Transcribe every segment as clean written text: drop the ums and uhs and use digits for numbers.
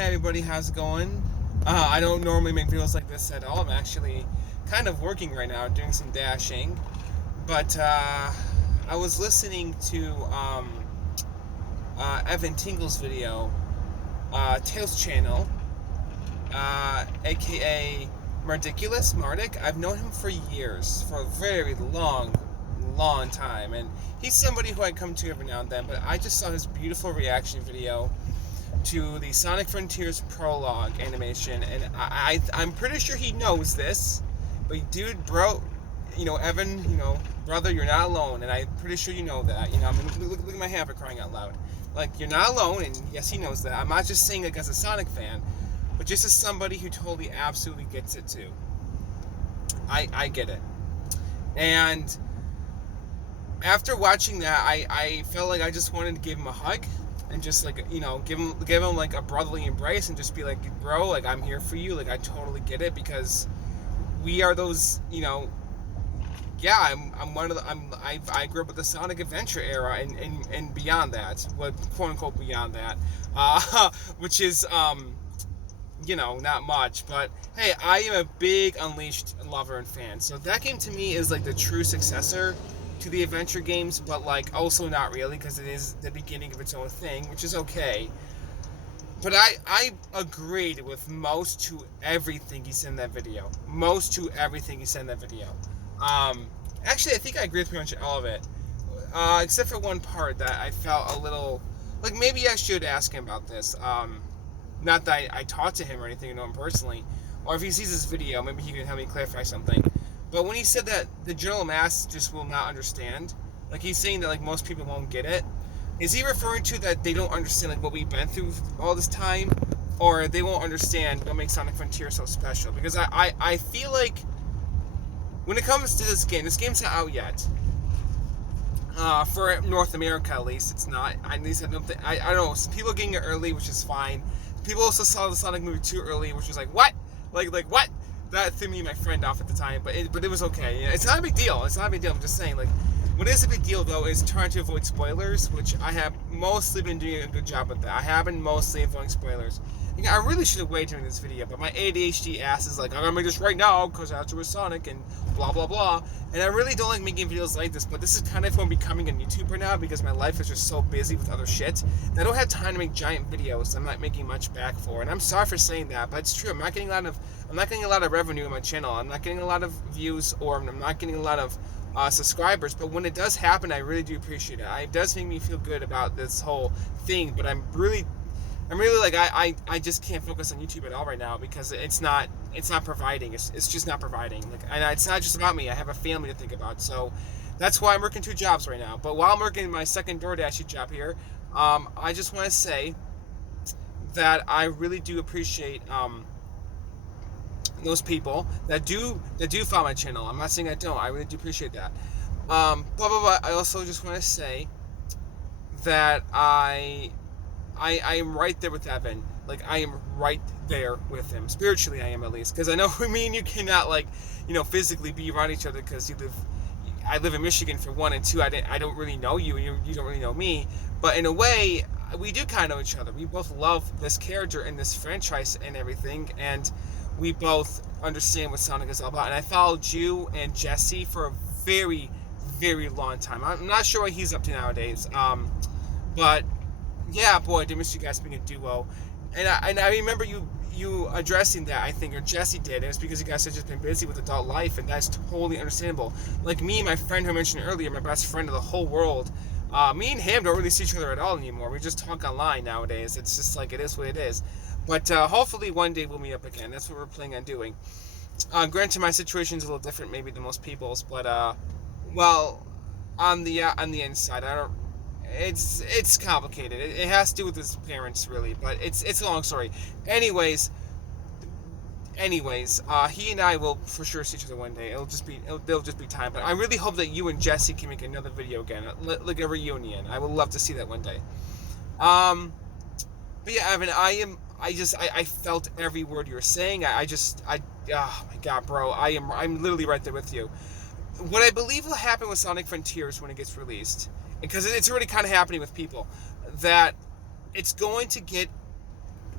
Hey everybody, how's it going? I don't normally make videos like this at all. I'm actually kind of working right now, doing some dashing. But I was listening to Evan Tingle's video, Tails channel, aka Mardiculous, Mardic. I've known him for years, for a very long time. And he's somebody who I come to every now and then, but I just saw his beautiful reaction video to the Sonic Frontiers Prologue animation, and I'm pretty sure he knows this, but dude, bro, Evan, brother, you're not alone, and I'm pretty sure you know that. I mean, look at my hair for crying out loud. Like, you're not alone, and yes, he knows that. I'm not just saying it as a Sonic fan, but just as somebody who totally, absolutely gets it too. I get it. And after watching that, I felt like I just wanted to give him a hug and just give him like a brotherly embrace and just be like, bro, like, I'm here for you. Like, I totally get it, because we are those, yeah, I'm one of the, I grew up with the Sonic Adventure era and beyond that, what quote unquote beyond that, which is not much, but hey, I am a big Unleashed lover and fan. So that game to me is like the true successor to the adventure games, but like also not really, because it is the beginning of its own thing, which is okay. But I agreed with most to everything he said in that video. Actually, I think I agreed with pretty much all of it, except for one part that I felt a little like maybe I should ask him about this. Not that I talked to him or anything, know him personally, or if he sees this video, maybe he can help me clarify something. But when he said that the general mass just will not understand, like he's saying that like most people won't get it, is he referring to that they don't understand like what we've been through all this time, or they won't understand what makes Sonic Frontier so special? Because I feel like when it comes to this game's not out yet. For North America at least, it's not. At least I don't know. Some people are getting it early, which is fine. People also saw the Sonic movie too early, which was like, what? Like what? That threw me and my friend off at the time, but it was okay. It's not a big deal. I'm just saying, like, what is a big deal though is trying to avoid spoilers, which I have mostly been doing a good job with that. I have been mostly avoiding spoilers. I really should have waited during this video, but my ADHD ass is like, I'm gonna make this right now because after with Sonic and blah blah blah. And I really don't like making videos like this, but this is kind of what I'm becoming a YouTuber now, because my life is just so busy with other shit. And I don't have time to make giant videos I'm not making much back for. And I'm sorry for saying that, but it's true. I'm not getting a lot of revenue on my channel. I'm not getting a lot of views, or I'm not getting a lot of subscribers. But when it does happen, I really do appreciate it. It does make me feel good about this whole thing, but I'm really like, I just can't focus on YouTube at all right now, because it's not providing. It's just not providing. Like, and it's not just about me. I have a family to think about. So that's why I'm working 2 jobs right now. But while I'm working my second DoorDash job here, I just want to say that I really do appreciate those people that do follow my channel. I'm not saying I don't. I really do appreciate that. But I also just want to say that I am right there with Evan. Like, I am right there with him. Spiritually, I am, at least. Because I know me and you cannot, like, physically be around each other, because I live in Michigan for one, and two, I don't really know you, and you don't really know me. But in a way, we do kind of know each other. We both love this character and this franchise and everything, and we both understand what Sonic is all about. And I followed you and Jesse for a very, very long time. I'm not sure what he's up to nowadays. But yeah, boy, I miss you guys being a duo. And I remember you addressing that, I think, or Jesse did, and it's because you guys have just been busy with adult life, and that's totally understandable. Like me, my friend who I mentioned earlier, my best friend of the whole world, me and him don't really see each other at all anymore. We just talk online nowadays. It's just like, it is what it is. But hopefully one day we'll meet up again. That's what we're planning on doing. Granted, my situation's a little different maybe than most people's, but well, on the inside, it's complicated. It has to do with his parents, really, but it's a long story. Anyways, he and I will for sure see each other one day. It'll just be time. But I really hope that you and Jesse can make another video again, like a reunion. I would love to see that one day. But yeah, Evan, I felt every word you were saying. Oh my god, bro, I'm literally right there with you. What I believe will happen with Sonic Frontiers when it gets released, because it's already kind of happening with people, that it's going to get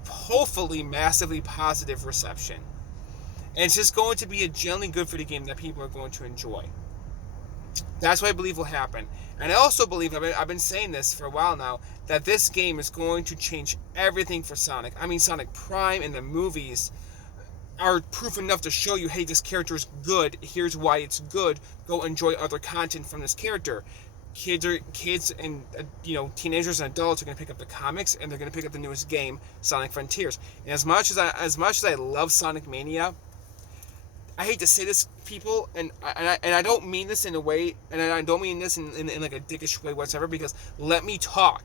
hopefully massively positive reception. And it's just going to be a generally good video game that people are going to enjoy. That's what I believe will happen. And I also believe, I've been saying this for a while now, that this game is going to change everything for Sonic. I mean, Sonic Prime and the movies are proof enough to show you, hey, this character is good. Here's why it's good. Go enjoy other content from this character. Kids and teenagers and adults are going to pick up the comics, and they're going to pick up the newest game, Sonic Frontiers. And as much as I love Sonic Mania, I hate to say this, people, and I don't mean this in a way, and I don't mean this in like a dickish way whatsoever, because let me talk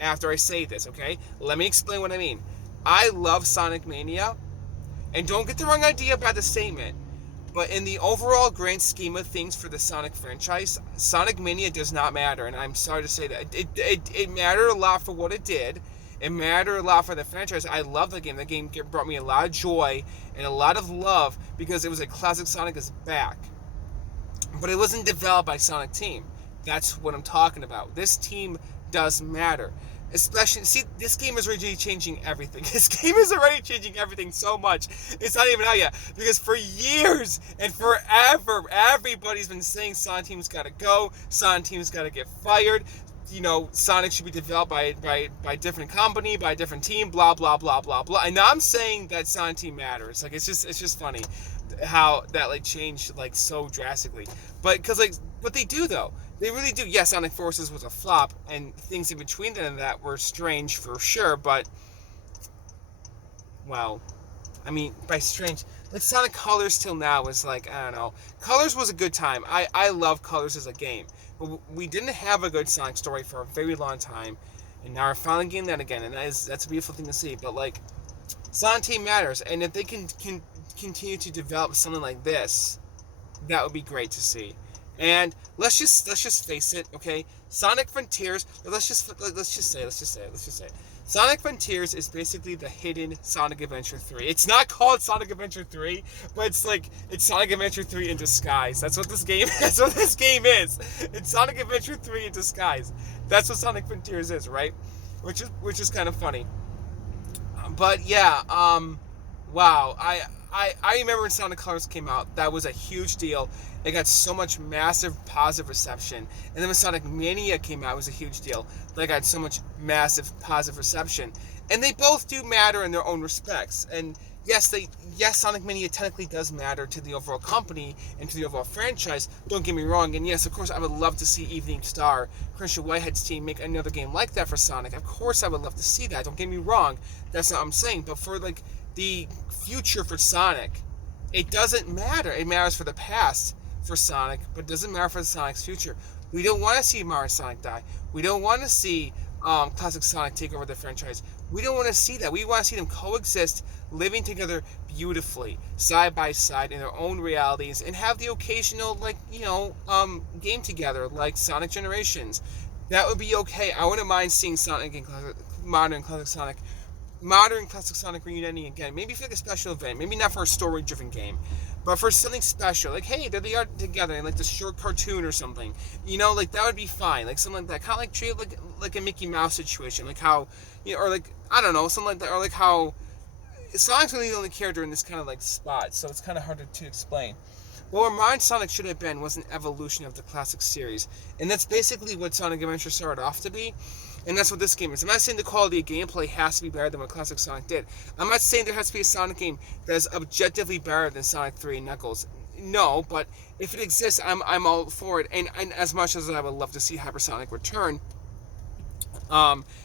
after I say this, okay? Let me explain what I mean. I love Sonic Mania, and don't get the wrong idea about the statement, but in the overall grand scheme of things for the Sonic franchise, Sonic Mania does not matter, and I'm sorry to say that. It mattered a lot for what it did. It mattered a lot for the franchise. I love the game. The game brought me a lot of joy and a lot of love because it was a classic Sonic is back. But it wasn't developed by Sonic Team. That's what I'm talking about. This team does matter. Especially, see, this game is already changing everything. This game is already changing everything so much. It's not even out yet. Because for years and forever, everybody's been saying Sonic Team's got to go. Sonic Team's got to get fired. Sonic should be developed by a different company, by a different team, blah, blah, blah, blah, blah. And now I'm saying that Sonic Team matters. Like, it's just funny how that, like, changed, like, so drastically. But, because, like, what they do, though, they really do. Yes, Sonic Forces was a flop, and things in between them and that were strange for sure, but, well, I mean, by strange, like, Sonic Colors till now is, like, I don't know. Colors was a good time. I love Colors as a game. But we didn't have a good Sonic story for a very long time, and now we're finally getting that again, and that's a beautiful thing to see. But, like, Sonic Team matters, and if they can continue to develop something like this, that would be great to see. And let's just face it, okay? Sonic Frontiers. Let's just say. Sonic Frontiers is basically the hidden Sonic Adventure 3. It's not called Sonic Adventure 3, but it's Sonic Adventure 3 in disguise. That's what this game is. It's Sonic Adventure 3 in disguise. That's what Sonic Frontiers is, right? Which is kind of funny. But yeah, wow. I remember when Sonic Colors came out, that was a huge deal. It got so much massive positive reception. And then when Sonic Mania came out, it was a huge deal. They got so much massive positive reception. And they both do matter in their own respects. And yes, Sonic Mania technically does matter to the overall company and to the overall franchise. Don't get me wrong. And yes, of course, I would love to see Evening Star, Christian Whitehead's team, make another game like that for Sonic. Of course, I would love to see that. Don't get me wrong. That's not what I'm saying. But for, like, the future for Sonic, it doesn't matter. It matters for the past for Sonic, but it doesn't matter for Sonic's future. We don't want to see Mario and Sonic die. We don't want to see classic Sonic take over the franchise. We don't want to see that. We want to see them coexist, living together beautifully, side by side in their own realities, and have the occasional, like, game together, like Sonic Generations. That would be okay. I wouldn't mind seeing Sonic and modern classic Sonic reuniting again. Maybe for like a special event. Maybe not for a story-driven game, but for something special. Like, hey, there they are together in, like, this short cartoon or something. Like, that would be fine. Like, something like that. Kind of like treat it like a Mickey Mouse situation. Like how, or like, I don't know, something like that. Or like how Sonic's really the only character in this kind of, like, spot, so it's kind of hard to explain. But what Mario and Sonic should have been was an evolution of the classic series. And that's basically what Sonic Adventure started off to be. And that's what this game is. I'm not saying the quality of gameplay has to be better than what classic Sonic did. I'm not saying there has to be a Sonic game that is objectively better than Sonic 3 and Knuckles. No, but if it exists, I'm all for it. And as much as I would love to see Hypersonic return,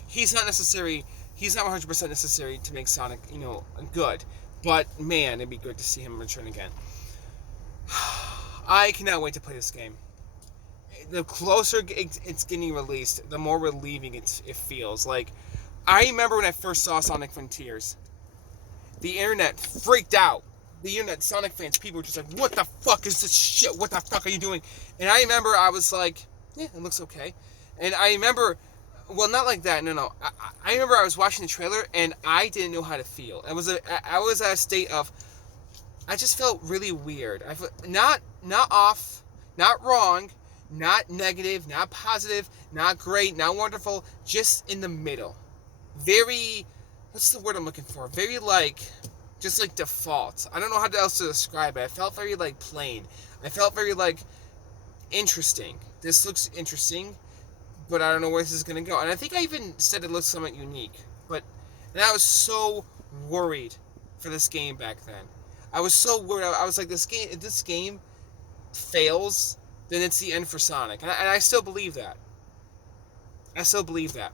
he's not 100% necessary to make Sonic, good. But man, it'd be good to see him return again. I cannot wait to play this game. The closer it's getting released, the more relieving it feels. Like, I remember when I first saw Sonic Frontiers, the internet freaked out. The internet, Sonic fans, people were just like, what the fuck is this shit? What the fuck are you doing? And I remember I was like, yeah, it looks okay. And I remember, well, not like that, no. I remember I was watching the trailer, and I didn't know how to feel. I was at a state of, I just felt really weird. I felt not off, not wrong, not negative, not positive, not great, not wonderful, just in the middle. Very what's the word I'm looking for? Very like, just like default. I don't know how else to describe it. I felt very like plain. I felt very like interesting. This looks interesting, but I don't know where this is gonna go. And I think I even said it looks somewhat unique. And I was so worried for this game back then. I was so worried. I was like, if this game fails, then it's the end for Sonic. And I still believe that. I still believe that.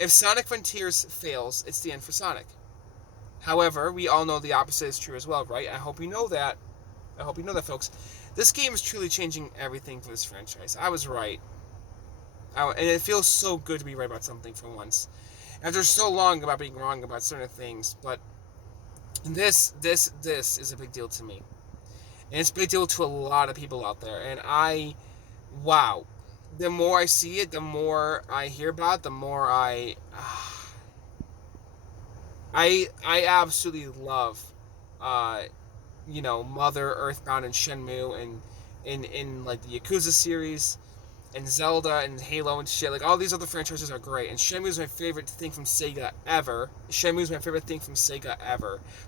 If Sonic Frontiers fails, it's the end for Sonic. However, we all know the opposite is true as well, right? I hope you know that. I hope you know that, folks. This game is truly changing everything for this franchise. I was right. And it feels so good to be right about something for once. After so long about being wrong about certain things, but this is a big deal to me. And it's a big deal to a lot of people out there. And wow. The more I see it, the more I hear about it, the more I absolutely love, Mother, Earthbound, and Shenmue, and in like the Yakuza series, and Zelda, and Halo, and shit. Like, all these other franchises are great, and Shenmue's my favorite thing from Sega ever.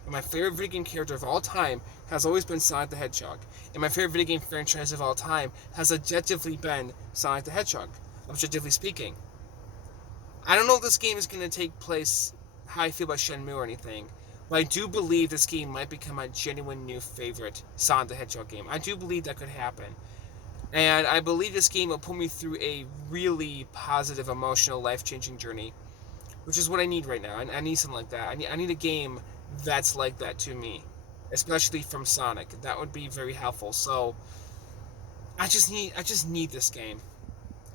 But my favorite video game character of all time has always been Sonic the Hedgehog. And my favorite video game franchise of all time has objectively been Sonic the Hedgehog, objectively speaking. I don't know if this game is going to take place how I feel about Shenmue or anything, but I do believe this game might become my genuine new favorite Sonic the Hedgehog game. I do believe that could happen. And I believe this game will put me through a really positive, emotional, life-changing journey, which is what I need right now. I need something like that. I need a game that's like that to me, especially from Sonic. That would be very helpful. So I just need this game.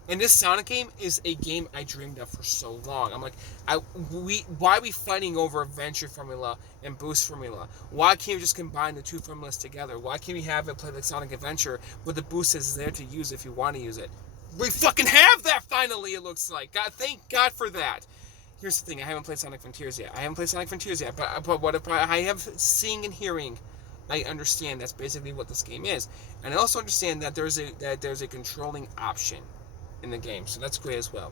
And this Sonic game is a game I dreamed of for so long. I'm like, why are we fighting over Adventure Formula and Boost Formula? Why can't we just combine the two formulas together? Why can't we have it play like Sonic Adventure, but the Boost is there to use if you want to use it? We fucking have that finally, it looks like. God, thank God for that. Here's the thing, I haven't played Sonic Frontiers yet. But what I have seeing and hearing, I understand that's basically what this game is. And I also understand that there's a controlling option in the game, so that's great as well.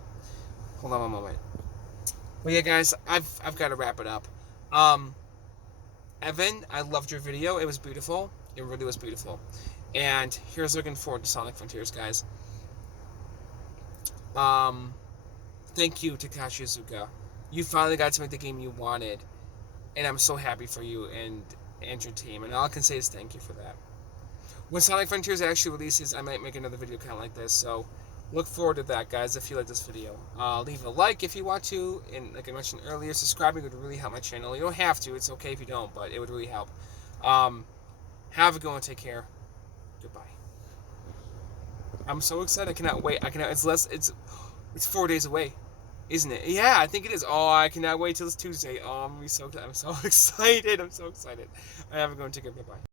Hold on one moment. Well, yeah, guys, I've got to wrap it up. Evan, I loved your video. It was beautiful. It really was beautiful. And here's looking forward to Sonic Frontiers, guys. Thank you, Takashi Iizuka. You finally got to make the game you wanted, and I'm so happy for you and your team. And all I can say is thank you for that. When Sonic Frontiers actually releases, I might make another video kind of like this. So look forward to that, guys, if you like this video. Leave a like if you want to, and like I mentioned earlier, subscribing would really help my channel. You don't have to, it's okay if you don't, but it would really help. Have a good one, take care. Goodbye. I'm so excited, I cannot wait. It's 4 days away, isn't it? Yeah, I think it is. Oh, I cannot wait till it's Tuesday. Oh, I'm so excited. I have a good one, take care, bye-bye.